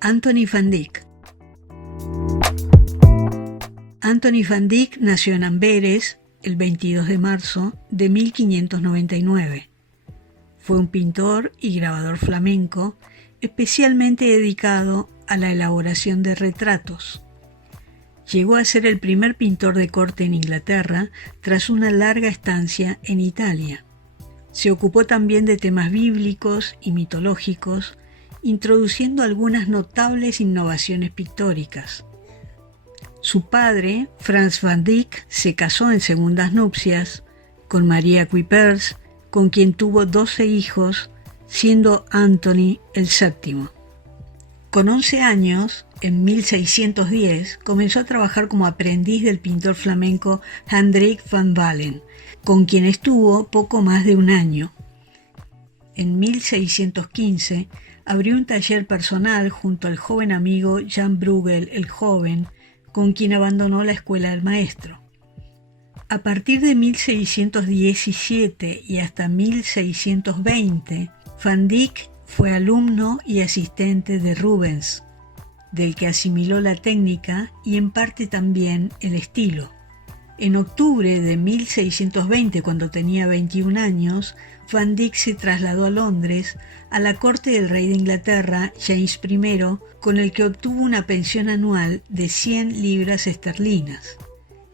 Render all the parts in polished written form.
Anthony van Dyck. Anthony van Dyck nació en Amberes el 22 de marzo de 1599. Fue un pintor y grabador flamenco especialmente dedicado a la elaboración de retratos. Llegó a ser el primer pintor de corte en Inglaterra tras una larga estancia en Italia. Se ocupó también de temas bíblicos y mitológicos, introduciendo algunas notables innovaciones pictóricas. Su padre, Frans van Dyck, se casó en segundas nupcias con María Cuypers, con quien tuvo 12 hijos, siendo Anthony el séptimo. Con 11 años, en 1610, comenzó a trabajar como aprendiz del pintor flamenco Hendrik van Balen, con quien estuvo poco más de un año. En 1615, abrió un taller personal junto al joven amigo Jan Bruegel el Joven, con quien abandonó la escuela del maestro. A partir de 1617 y hasta 1620, Van Dyck fue alumno y asistente de Rubens, del que asimiló la técnica y en parte también el estilo. En octubre de 1620, cuando tenía 21 años, Van Dyck se trasladó a Londres, a la corte del rey de Inglaterra, James I, con el que obtuvo una pensión anual de 100 libras esterlinas.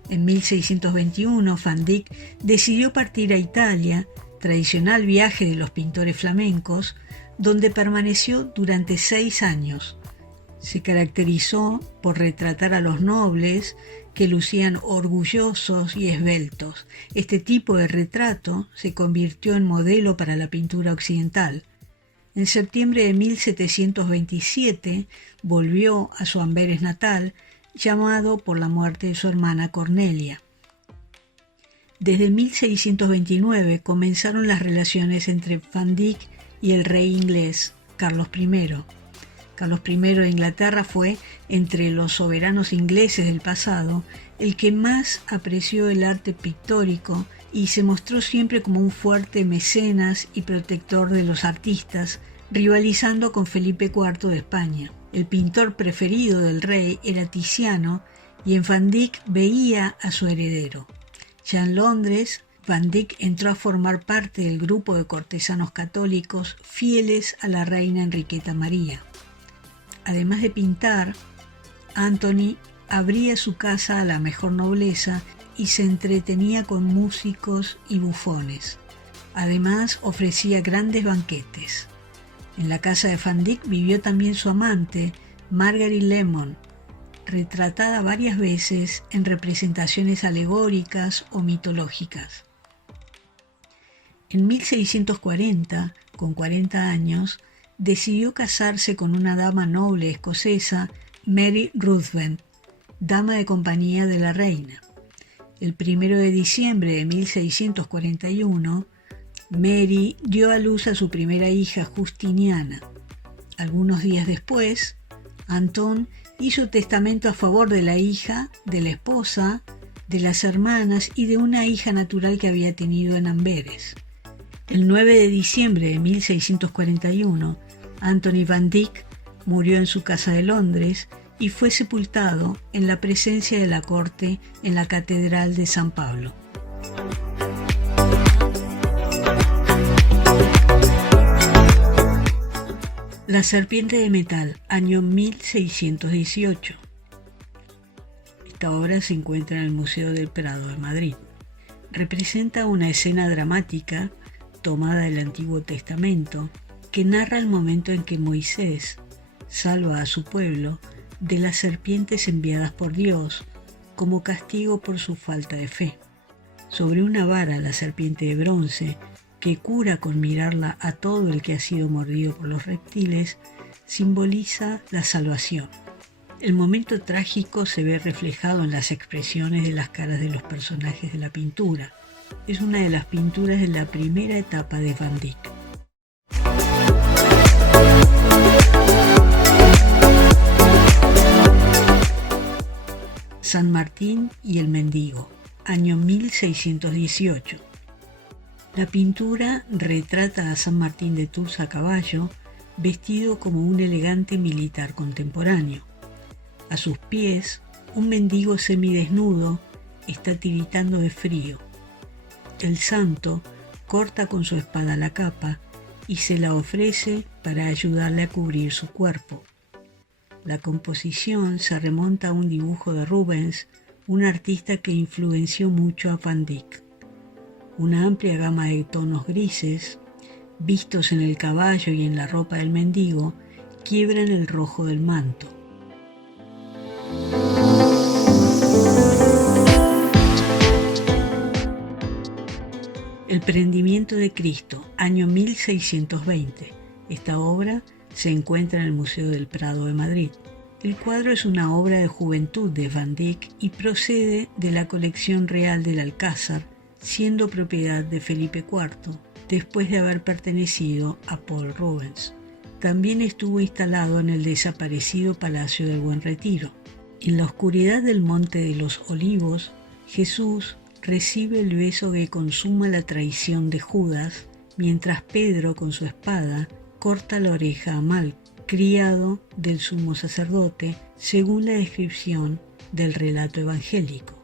En 1621, Van Dyck decidió partir a Italia, tradicional viaje de los pintores flamencos, donde permaneció durante 6 años. Se caracterizó por retratar a los nobles, que lucían orgullosos y esbeltos. Este tipo de retrato se convirtió en modelo para la pintura occidental. En septiembre de 1727 volvió a su Amberes natal, llamado por la muerte de su hermana Cornelia. Desde 1629 comenzaron las relaciones entre Van Dyck y el rey inglés, Carlos I. Carlos I de Inglaterra fue, entre los soberanos ingleses del pasado, el que más apreció el arte pictórico y se mostró siempre como un fuerte mecenas y protector de los artistas, rivalizando con Felipe IV de España. El pintor preferido del rey era Tiziano y en Van Dyck veía a su heredero. Ya en Londres, Van Dyck entró a formar parte del grupo de cortesanos católicos fieles a la reina Enriqueta María. Además de pintar, Anthony abría su casa a la mejor nobleza y se entretenía con músicos y bufones. Además, ofrecía grandes banquetes. En la casa de Van Dyck vivió también su amante, Margaret Lemon, retratada varias veces en representaciones alegóricas o mitológicas. En 1640, con 40 años, decidió casarse con una dama noble escocesa, Mary Ruthven, dama de compañía de la reina. El 1 de diciembre de 1641, Mary dio a luz a su primera hija, Justiniana. Algunos días después, Anton hizo testamento a favor de la hija, de la esposa, de las hermanas y de una hija natural que había tenido en Amberes. El 9 de diciembre de 1641, Anthony van Dyck murió en su casa de Londres y fue sepultado en la presencia de la corte en la Catedral de San Pablo. La serpiente de metal, año 1618. Esta obra se encuentra en el Museo del Prado de Madrid. Representa una escena dramática tomada del Antiguo Testamento que narra el momento en que Moisés salva a su pueblo de las serpientes enviadas por Dios como castigo por su falta de fe. Sobre una vara la serpiente de bronce, que cura con mirarla a todo el que ha sido mordido por los reptiles, simboliza la salvación. El momento trágico se ve reflejado en las expresiones de las caras de los personajes de la pintura. Es una de las pinturas de la primera etapa de Van Dyck. San Martín y el mendigo, año 1618. La pintura retrata a San Martín de Tours a caballo, vestido como un elegante militar contemporáneo. A sus pies, un mendigo semidesnudo está tiritando de frío. El santo corta con su espada la capa y se la ofrece para ayudarle a cubrir su cuerpo. La composición se remonta a un dibujo de Rubens, un artista que influenció mucho a Van Dyck. Una amplia gama de tonos grises, vistos en el caballo y en la ropa del mendigo, quiebran el rojo del manto. El prendimiento de Cristo, año 1620. Esta obra se encuentra en el Museo del Prado de Madrid. El cuadro es una obra de juventud de Van Dyck y procede de la colección real del Alcázar, siendo propiedad de Felipe IV, después de haber pertenecido a Paul Rubens. También estuvo instalado en el desaparecido Palacio del Buen Retiro. En la oscuridad del Monte de los Olivos, Jesús recibe el beso que consuma la traición de Judas, mientras Pedro con su espada corta la oreja a Malco, criado del sumo sacerdote, según la descripción del relato evangélico.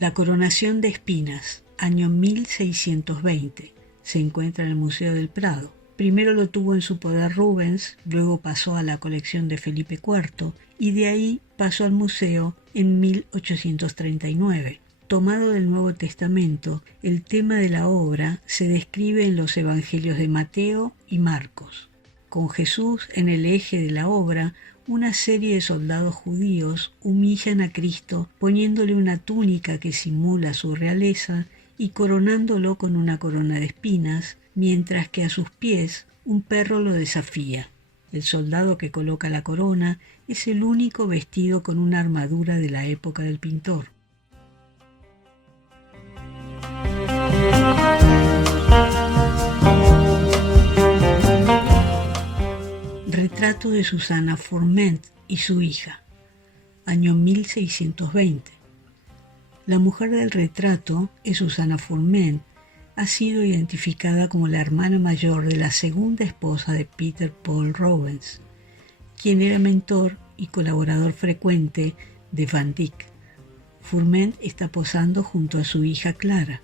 La coronación de espinas, año 1620, se encuentra en el Museo del Prado. Primero lo tuvo en su poder Rubens, luego pasó a la colección de Felipe IV y de ahí pasó al museo en 1839. Tomado del Nuevo Testamento, el tema de la obra se describe en los evangelios de Mateo y Marcos. Con Jesús en el eje de la obra, una serie de soldados judíos humillan a Cristo poniéndole una túnica que simula su realeza y coronándolo con una corona de espinas, mientras que a sus pies un perro lo desafía. El soldado que coloca la corona es el único vestido con una armadura de la época del pintor. Retrato de Susana Forment y su hija, año 1620. La mujer del retrato es Susana Forment. Ha sido identificada como la hermana mayor de la segunda esposa de Peter Paul Rubens, quien era mentor y colaborador frecuente de Van Dyck. Forment está posando junto a su hija Clara.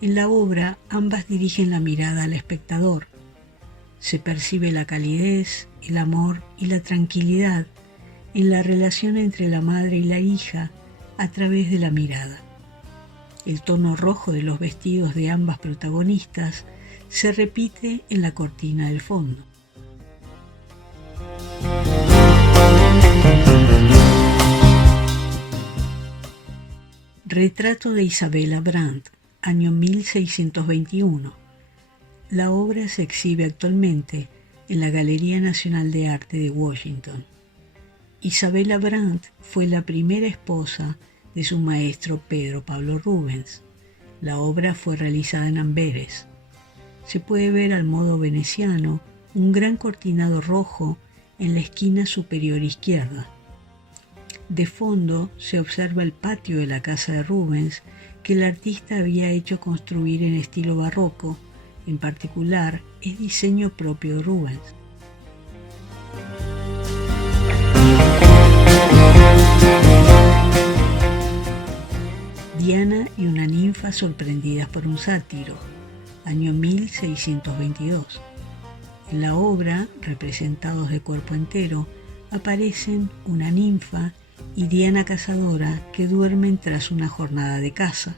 En la obra, ambas dirigen la mirada al espectador. Se percibe la calidez, el amor y la tranquilidad en la relación entre la madre y la hija a través de la mirada. El tono rojo de los vestidos de ambas protagonistas se repite en la cortina del fondo. Retrato de Isabella Brandt, año 1621. La obra se exhibe actualmente en la Galería Nacional de Arte de Washington. Isabella Brandt fue la primera esposa de su maestro Pedro Pablo Rubens. La obra fue realizada en Amberes. Se puede ver al modo veneciano un gran cortinado rojo en la esquina superior izquierda. De fondo se observa el patio de la casa de Rubens, que el artista había hecho construir en estilo barroco. En particular, es diseño propio de Rubens. Diana y una ninfa sorprendidas por un sátiro, año 1622. En la obra, representados de cuerpo entero, aparecen una ninfa y Diana cazadora que duermen tras una jornada de caza.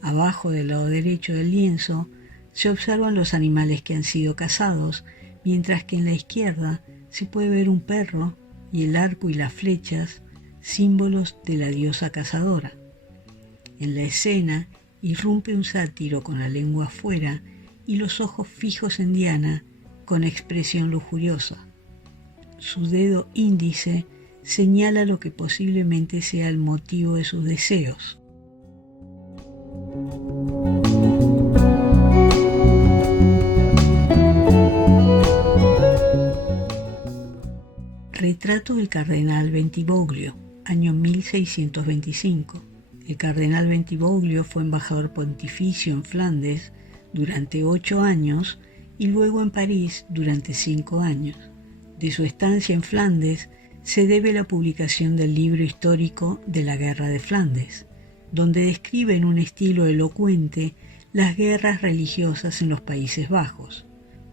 Abajo del lado derecho del lienzo se observan los animales que han sido cazados, mientras que en la izquierda se puede ver un perro y el arco y las flechas, símbolos de la diosa cazadora. En la escena irrumpe un sátiro con la lengua afuera y los ojos fijos en Diana con expresión lujuriosa. Su dedo índice señala lo que posiblemente sea el motivo de sus deseos. Retrato del cardenal Bentivoglio, año 1625. El cardenal Bentivoglio fue embajador pontificio en Flandes durante 8 años y luego en París durante 5 años. De su estancia en Flandes se debe la publicación del libro histórico de la Guerra de Flandes, donde describe en un estilo elocuente las guerras religiosas en los Países Bajos.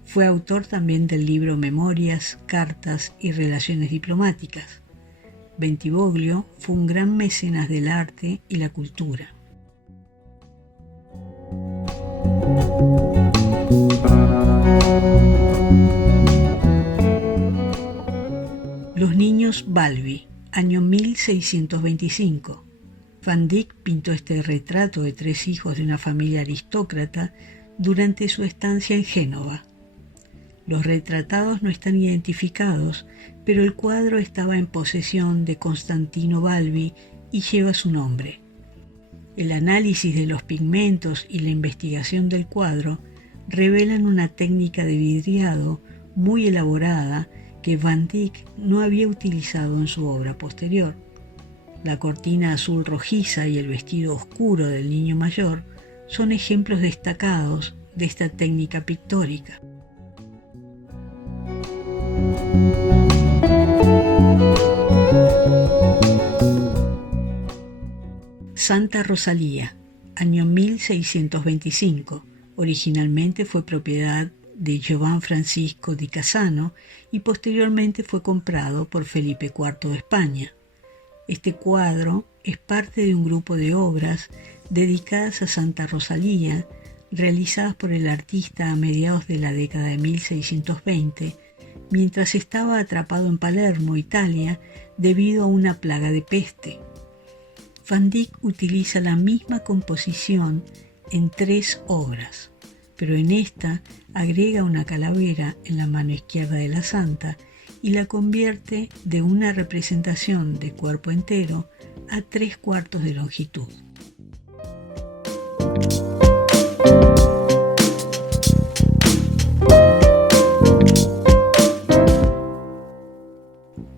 Fue autor también del libro Memorias, Cartas y Relaciones Diplomáticas. Bentivoglio fue un gran mecenas del arte y la cultura. Los niños Balbi, año 1625. Van Dyck pintó este retrato de 3 hijos de una familia aristócrata durante su estancia en Génova. Los retratados no están identificados, pero el cuadro estaba en posesión de Constantino Balbi y lleva su nombre. El análisis de los pigmentos y la investigación del cuadro revelan una técnica de vidriado muy elaborada que Van Dyck no había utilizado en su obra posterior. La cortina azul rojiza y el vestido oscuro del niño mayor son ejemplos destacados de esta técnica pictórica. Santa Rosalía, año 1625. Originalmente fue propiedad de Giovan Francisco di Casano y posteriormente fue comprado por Felipe IV de España. Este cuadro es parte de un grupo de obras dedicadas a Santa Rosalía, realizadas por el artista a mediados de la década de 1620, mientras estaba atrapado en Palermo, Italia, debido a una plaga de peste. Van Dyck utiliza la misma composición en 3 obras, pero en esta agrega una calavera en la mano izquierda de la santa y la convierte de una representación de cuerpo entero a 3/4 de longitud.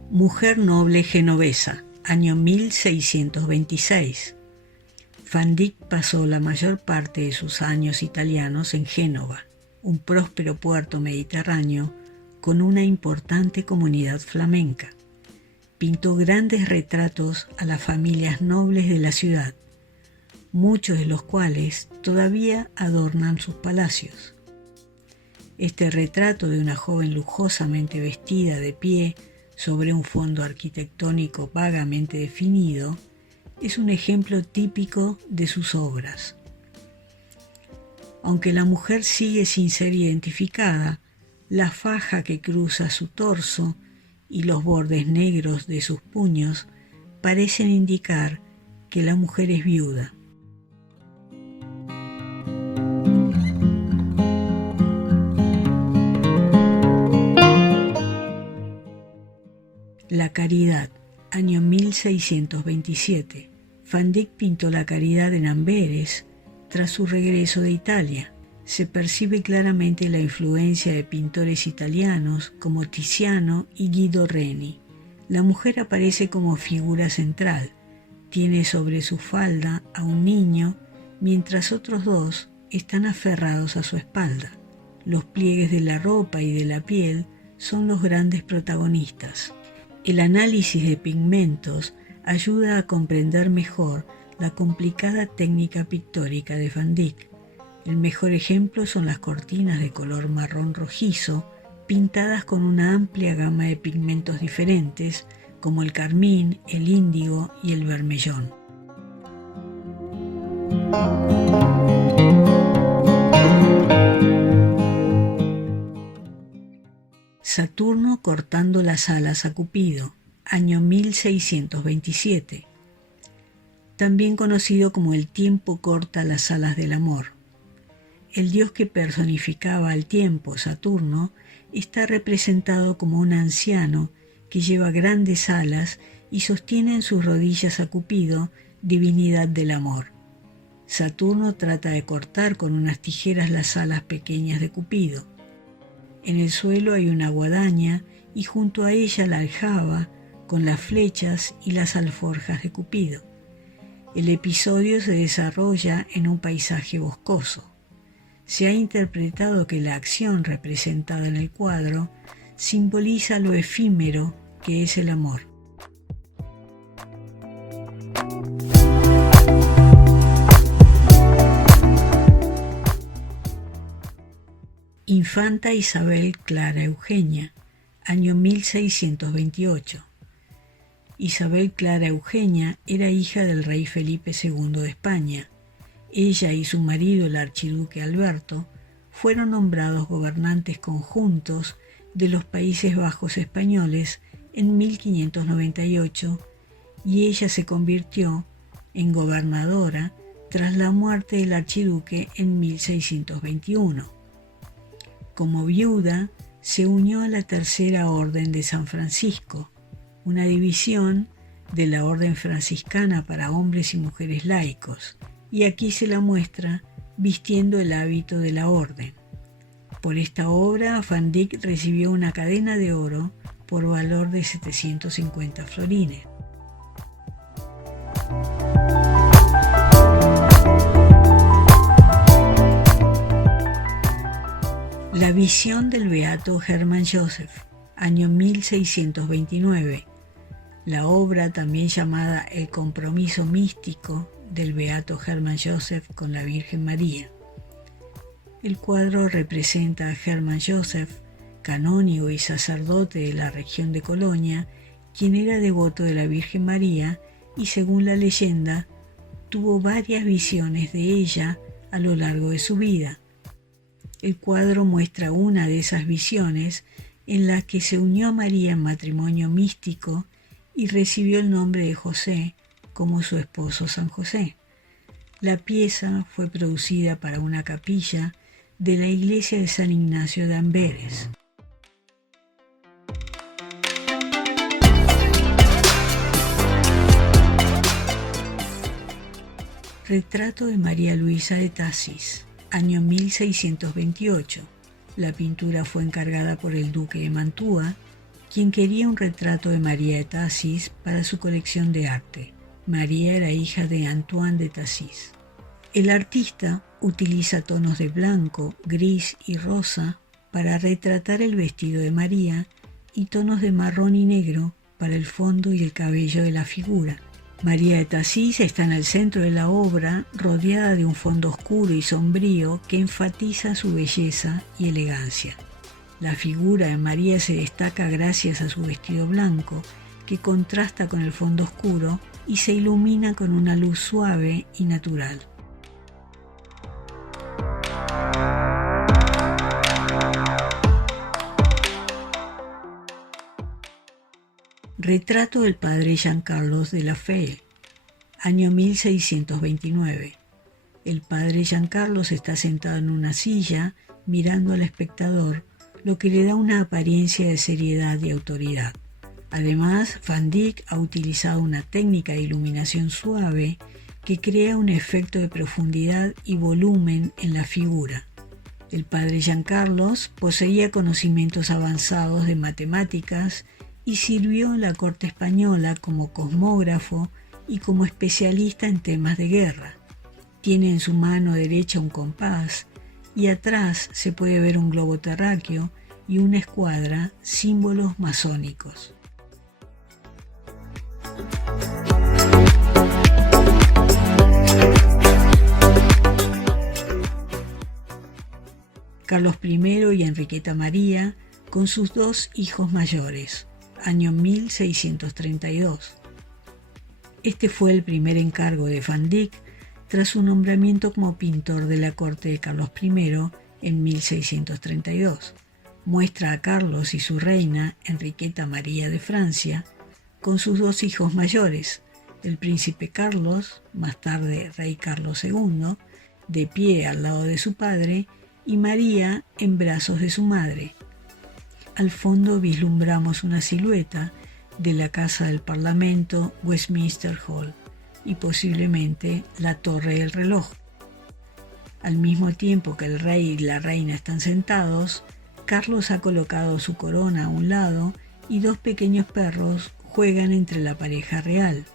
Mujer noble genovesa, año 1626. Van Dyck pasó la mayor parte de sus años italianos en Génova, un próspero puerto mediterráneo con una importante comunidad flamenca. Pintó grandes retratos a las familias nobles de la ciudad, muchos de los cuales todavía adornan sus palacios. Este retrato de una joven lujosamente vestida de pie sobre un fondo arquitectónico vagamente definido es un ejemplo típico de sus obras. Aunque la mujer sigue sin ser identificada, la faja que cruza su torso y los bordes negros de sus puños parecen indicar que la mujer es viuda. La Caridad, año 1627. Van Dyck pintó la Caridad en Amberes tras su regreso de Italia. Se percibe claramente la influencia de pintores italianos como Tiziano y Guido Reni. La mujer aparece como figura central. Tiene sobre su falda a un niño, mientras otros 2 están aferrados a su espalda. Los pliegues de la ropa y de la piel son los grandes protagonistas. El análisis de pigmentos ayuda a comprender mejor la complicada técnica pictórica de Van Dyck. El mejor ejemplo son las cortinas de color marrón rojizo, pintadas con una amplia gama de pigmentos diferentes, como el carmín, el índigo y el vermellón. Saturno cortando las alas a Cupido, año 1627. También conocido como el tiempo corta las alas del amor. El dios que personificaba al tiempo, Saturno, está representado como un anciano que lleva grandes alas y sostiene en sus rodillas a Cupido, divinidad del amor. Saturno trata de cortar con unas tijeras las alas pequeñas de Cupido. En el suelo hay una guadaña y junto a ella la aljaba con las flechas y las alforjas de Cupido. El episodio se desarrolla en un paisaje boscoso. Se ha interpretado que la acción representada en el cuadro simboliza lo efímero que es el amor. Infanta Isabel Clara Eugenia, año 1628. Isabel Clara Eugenia era hija del rey Felipe II de España. Ella y su marido, el archiduque Alberto, fueron nombrados gobernantes conjuntos de los Países Bajos españoles en 1598 y ella se convirtió en gobernadora tras la muerte del archiduque en 1621. Como viuda, se unió a la Tercera Orden de San Francisco, una división de la Orden franciscana para hombres y mujeres laicos, y aquí se la muestra vistiendo el hábito de la orden. Por esta obra, Van Dyck recibió una cadena de oro por valor de 750 florines. La visión del beato Hermann Joseph, año 1629. La obra, también llamada El compromiso místico del beato Hermann Joseph con la Virgen María. El cuadro representa a Hermann Joseph, canónigo y sacerdote de la región de Colonia, quien era devoto de la Virgen María y, según la leyenda, tuvo varias visiones de ella a lo largo de su vida. El cuadro muestra una de esas visiones en la que se unió a María en matrimonio místico y recibió el nombre de José como su esposo San José. La pieza fue producida para una capilla de la iglesia de San Ignacio de Amberes. Retrato de María Luisa de Tassis, año 1628. La pintura fue encargada por el duque de Mantua, quien quería un retrato de María de Tassis para su colección de arte. María era hija de Antoine de Tassis. El artista utiliza tonos de blanco, gris y rosa para retratar el vestido de María y tonos de marrón y negro para el fondo y el cabello de la figura. María de Tassis está en el centro de la obra, rodeada de un fondo oscuro y sombrío que enfatiza su belleza y elegancia. La figura de María se destaca gracias a su vestido blanco, que contrasta con el fondo oscuro y se ilumina con una luz suave y natural. Retrato del padre Giancarlo della Fé, año 1629. El padre Giancarlo está sentado en una silla mirando al espectador, lo que le da una apariencia de seriedad y autoridad. Además, Van Dyck ha utilizado una técnica de iluminación suave que crea un efecto de profundidad y volumen en la figura. El padre Giancarlo poseía conocimientos avanzados de matemáticas y sirvió en la corte española como cosmógrafo y como especialista en temas de guerra. Tiene en su mano derecha un compás y atrás se puede ver un globo terráqueo y una escuadra, símbolos masónicos. Carlos I y Enriqueta María con sus dos hijos mayores, año 1632. Este fue el primer encargo de Van Dyck tras su nombramiento como pintor de la corte de Carlos I en 1632. Muestra a Carlos y su reina, Enriqueta María de Francia, con sus dos hijos mayores, el príncipe Carlos, más tarde rey Carlos II, de pie al lado de su padre, y María en brazos de su madre. Al fondo vislumbramos una silueta de la Casa del Parlamento, Westminster Hall, y posiblemente la Torre del Reloj. Al mismo tiempo que el rey y la reina están sentados, Carlos ha colocado su corona a un lado y dos pequeños perros juegan entre la pareja real.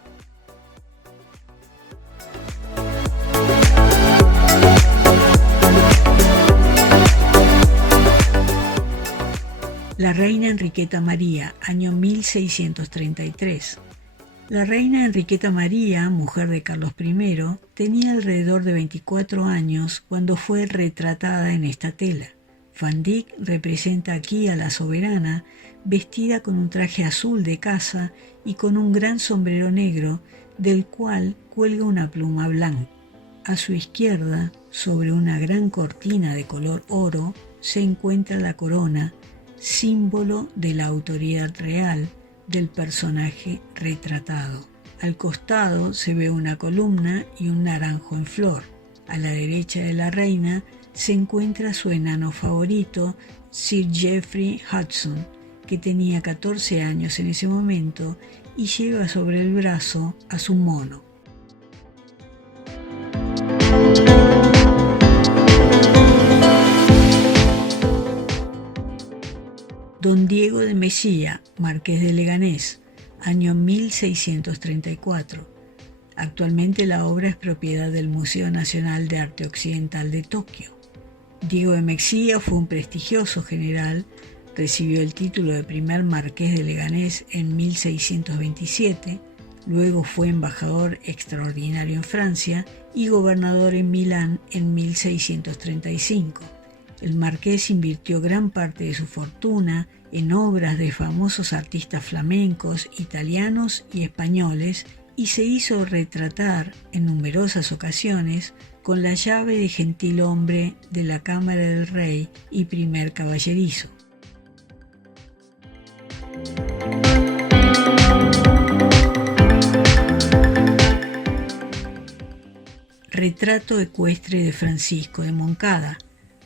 La reina Enriqueta María, año 1633. La reina Enriqueta María, mujer de Carlos I, tenía alrededor de 24 años cuando fue retratada en esta tela. Van Dyck representa aquí a la soberana vestida con un traje azul de casa y con un gran sombrero negro del cual cuelga una pluma blanca. A su izquierda, sobre una gran cortina de color oro, se encuentra la corona, símbolo de la autoridad real del personaje retratado. Al costado se ve una columna y un naranjo en flor. A la derecha de la reina se encuentra su enano favorito, Sir Geoffrey Hudson, que tenía 14 años en ese momento y lleva sobre el brazo a su mono. Don Diego de Mesía, marqués de Leganés, año 1634. Actualmente la obra es propiedad del Museo Nacional de Arte Occidental de Tokio. Diego de Mesía fue un prestigioso general, recibió el título de primer marqués de Leganés en 1627, luego fue embajador extraordinario en Francia y gobernador en Milán en 1635. El marqués invirtió gran parte de su fortuna en obras de famosos artistas flamencos, italianos y españoles y se hizo retratar en numerosas ocasiones con la llave de gentilhombre de la Cámara del Rey y primer caballerizo. Retrato ecuestre de Francisco de Moncada,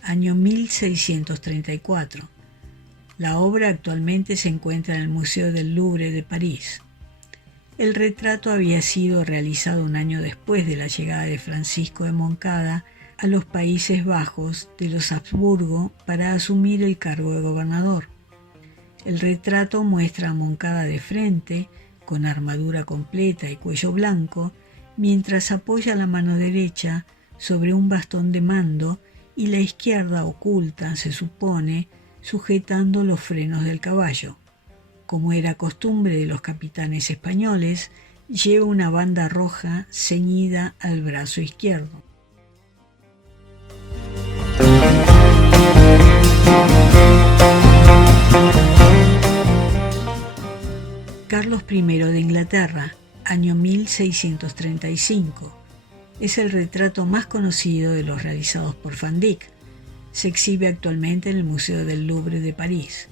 año 1634. La obra actualmente se encuentra en el Museo del Louvre de París. El retrato había sido realizado un año después de la llegada de Francisco de Moncada a los Países Bajos de los Habsburgo para asumir el cargo de gobernador. El retrato muestra a Moncada de frente, con armadura completa y cuello blanco, mientras apoya la mano derecha sobre un bastón de mando y la izquierda oculta, se supone, sujetando los frenos del caballo. Como era costumbre de los capitanes españoles, lleva una banda roja ceñida al brazo izquierdo. Carlos I de Inglaterra, año 1635. Es el retrato más conocido de los realizados por Van Dyck. Se exhibe actualmente en el Museo del Louvre de París.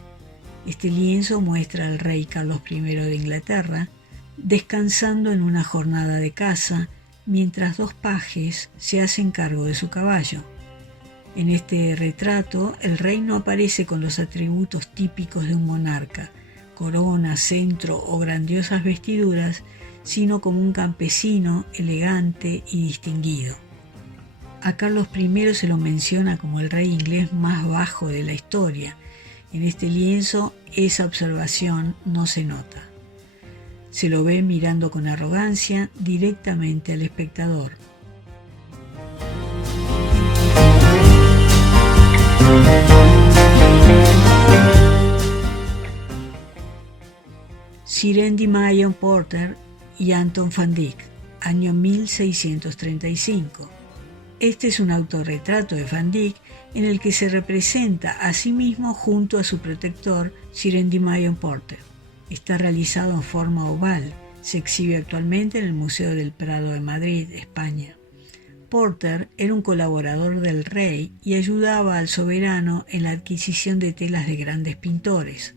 Este lienzo muestra al rey Carlos I de Inglaterra descansando en una jornada de caza mientras dos pajes se hacen cargo de su caballo. En este retrato, el rey no aparece con los atributos típicos de un monarca, corona, cetro o grandiosas vestiduras, sino como un campesino elegante y distinguido. A Carlos I se lo menciona como el rey inglés más bajo de la historia. En este lienzo esa observación no se nota. Se lo ve mirando con arrogancia directamente al espectador. Sir Endymion Porter y Anton van Dyck, año 1635. Este es un autorretrato de Van Dyck en el que se representa a sí mismo junto a su protector, Sir Endymion Porter. Está realizado en forma oval. Se exhibe actualmente en el Museo del Prado de Madrid, España. Porter era un colaborador del rey y ayudaba al soberano en la adquisición de telas de grandes pintores.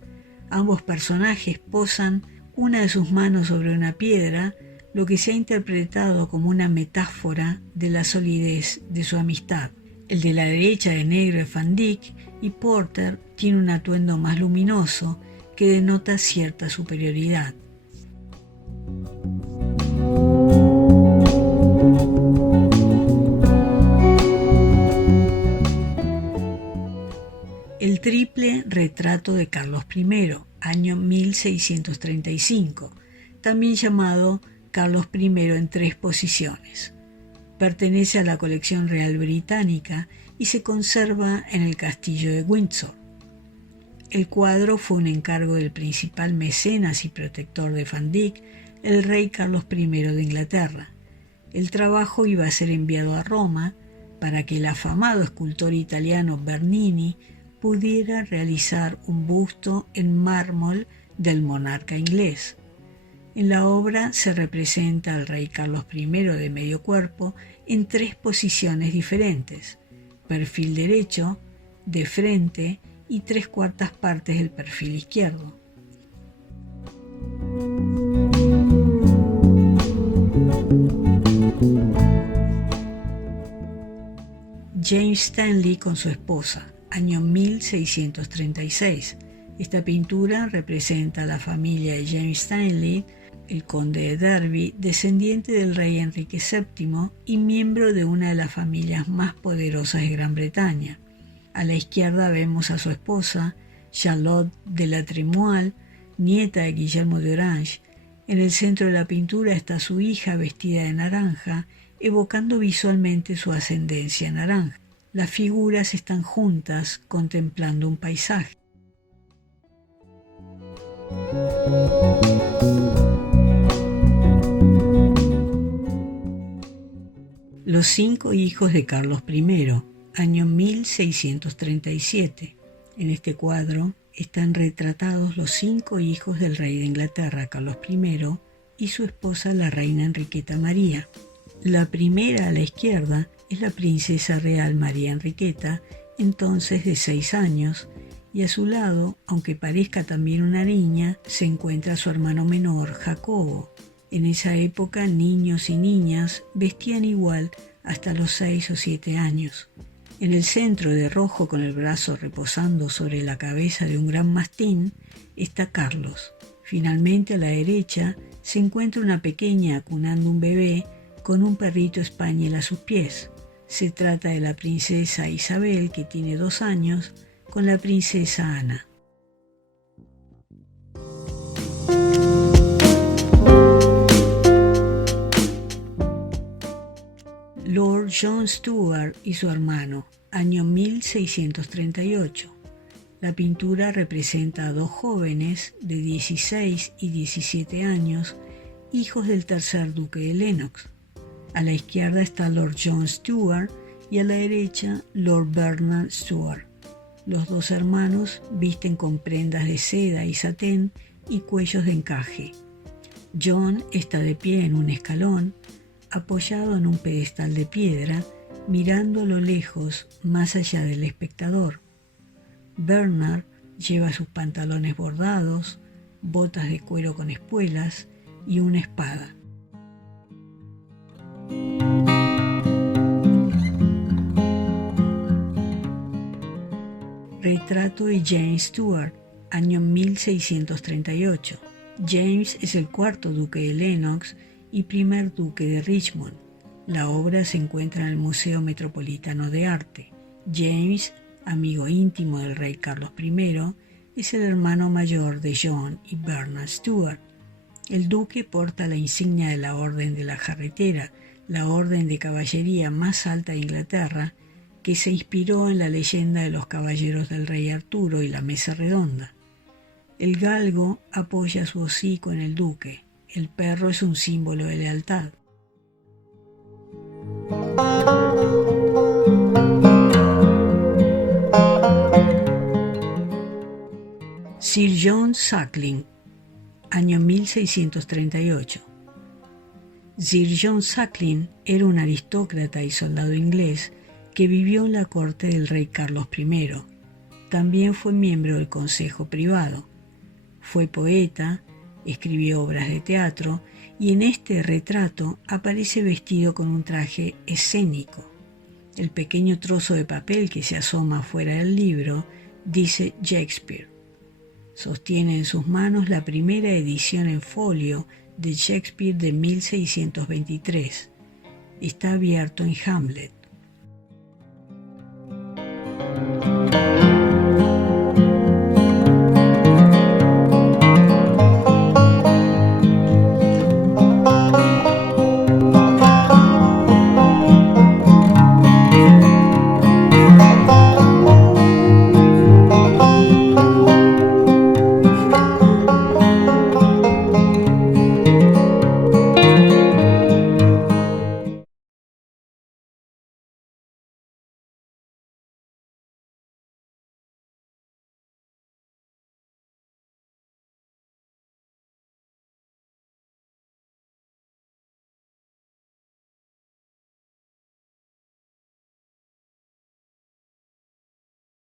Ambos personajes posan una de sus manos sobre una piedra, lo que se ha interpretado como una metáfora de la solidez de su amistad. El de la derecha de negro es Van Dyck y Porter tiene un atuendo más luminoso que denota cierta superioridad. El triple retrato de Carlos I, año 1635, también llamado Carlos I en 3 posiciones. Pertenece a la colección real británica y se conserva en el castillo de Windsor. El cuadro fue un encargo del principal mecenas y protector de Van Dyck, el rey Carlos I de Inglaterra. El trabajo iba a ser enviado a Roma para que el afamado escultor italiano Bernini pudiera realizar un busto en mármol del monarca inglés. En la obra se representa al rey Carlos I de medio cuerpo en 3 posiciones diferentes: perfil derecho, de frente y 3/4 partes del perfil izquierdo. James Stanley con su esposa, año 1636. Esta pintura representa a la familia de James Stanley, el conde de Derby, descendiente del rey Enrique VII y miembro de una de las familias más poderosas de Gran Bretaña. A la izquierda vemos a su esposa, Charlotte de la Tremoille, nieta de Guillermo de Orange. En el centro de la pintura está su hija vestida de naranja, evocando visualmente su ascendencia naranja. Las figuras están juntas contemplando un paisaje. Los 5 hijos de Carlos I, año 1637. En este cuadro están retratados los 5 hijos del rey de Inglaterra, Carlos I, y su esposa, la reina Enriqueta María. La primera a la izquierda es la princesa real María Enriqueta, entonces de 6 años, y a su lado, aunque parezca también una niña, se encuentra su hermano menor, Jacobo. En esa época, niños y niñas vestían igual hasta los 6 o 7 años. En el centro, de rojo con el brazo reposando sobre la cabeza de un gran mastín, está Carlos. Finalmente, a la derecha, se encuentra una pequeña acunando un bebé con un perrito español a sus pies. Se trata de la princesa Isabel, que tiene 2 años, con la princesa Ana. Lord John Stuart y su hermano, año 1638. La pintura representa a 2 jóvenes de 16 y 17 años, hijos del tercer duque de Lennox. A la izquierda está Lord John Stuart y a la derecha Lord Bernard Stuart. Los 2 hermanos visten con prendas de seda y satén y cuellos de encaje. John está de pie en un escalón, apoyado en un pedestal de piedra, mirando a lo lejos, más allá del espectador. Bernard lleva sus pantalones bordados, botas de cuero con espuelas y una espada. Retrato de James Stuart, año 1638. James es el 4º duque de Lennox y primer duque de Richmond. La obra se encuentra en el Museo Metropolitano de Arte. James, amigo íntimo del rey Carlos I, es el hermano mayor de John y Bernard Stuart. El duque porta la insignia de la Orden de la Jarretera, la orden de caballería más alta de Inglaterra, que se inspiró en la leyenda de los caballeros del rey Arturo y la mesa redonda. El galgo apoya su hocico en el duque. El perro es un símbolo de lealtad. Sir John Suckling, año 1638. Sir John Suckling era un aristócrata y soldado inglés que vivió en la corte del rey Carlos I. También fue miembro del Consejo Privado. Fue poeta, escribió obras de teatro y en este retrato aparece vestido con un traje escénico. El pequeño trozo de papel que se asoma fuera del libro dice Shakespeare. Sostiene en sus manos la primera edición en folio de Shakespeare de 1623. Está abierto en Hamlet.